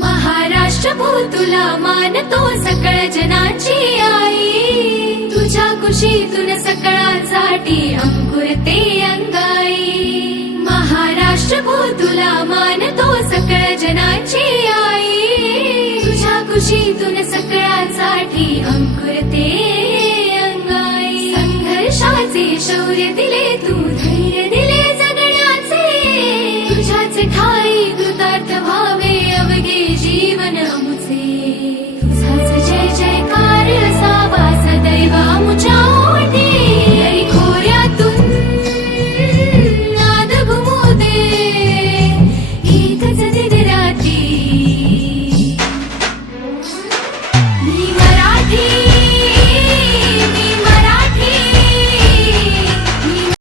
महाराष्ट्र तुला मानतो सकळ जनाची आई, तुझ्या कुशीतून सकळांसाठी अंकुर